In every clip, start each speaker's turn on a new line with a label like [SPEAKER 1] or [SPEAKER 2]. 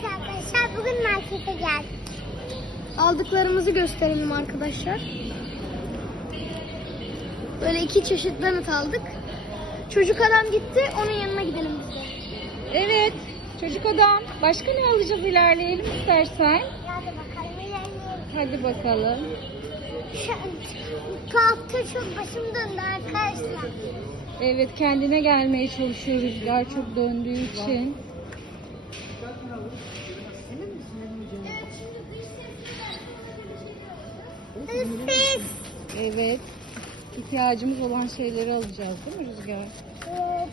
[SPEAKER 1] Evet arkadaşlar bugün markete geldik.
[SPEAKER 2] Aldıklarımızı gösterelim arkadaşlar. Böyle iki çeşit donut aldık. Çocuk adam gitti, onun yanına gidelim biz de.
[SPEAKER 3] Evet. Çocuk adam. Başka ne alacağız ilerleyelim istersen.
[SPEAKER 1] Hadi bakalım ilerleyelim.
[SPEAKER 3] Hadi bakalım.
[SPEAKER 1] Tuhafta çok başım döndü arkadaşlar.
[SPEAKER 3] Evet kendine gelmeye çalışıyor Rüzgar çok döndüğü için.
[SPEAKER 1] Siz.
[SPEAKER 3] Evet. İhtiyacımız olan şeyleri alacağız değil mi Rüzgar?
[SPEAKER 1] Evet.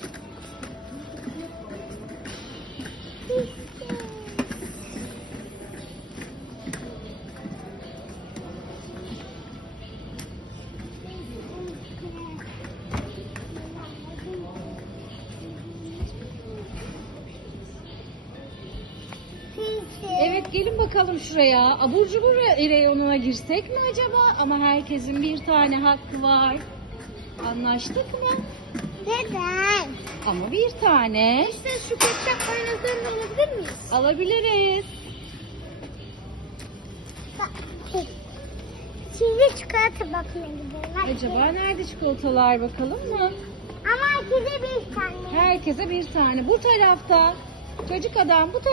[SPEAKER 3] Evet gelin bakalım şuraya. Abur cubur reyonuna girsek mi acaba? Ama herkesin bir tane hakkı var. Anlaştık mı?
[SPEAKER 1] Neden?
[SPEAKER 3] Ama bir tane
[SPEAKER 2] İşte şu ketçap mayonezlerini alabilir miyiz?
[SPEAKER 3] alabiliriz.
[SPEAKER 1] Bak, Şimdi çikolata bakmaya gidelim.
[SPEAKER 3] Acaba nerede çikolatalar bakalım mı?
[SPEAKER 1] Ama herkese bir tane.
[SPEAKER 3] Herkese bir tane. Bu tarafta. Çocuk adam bu tarafta.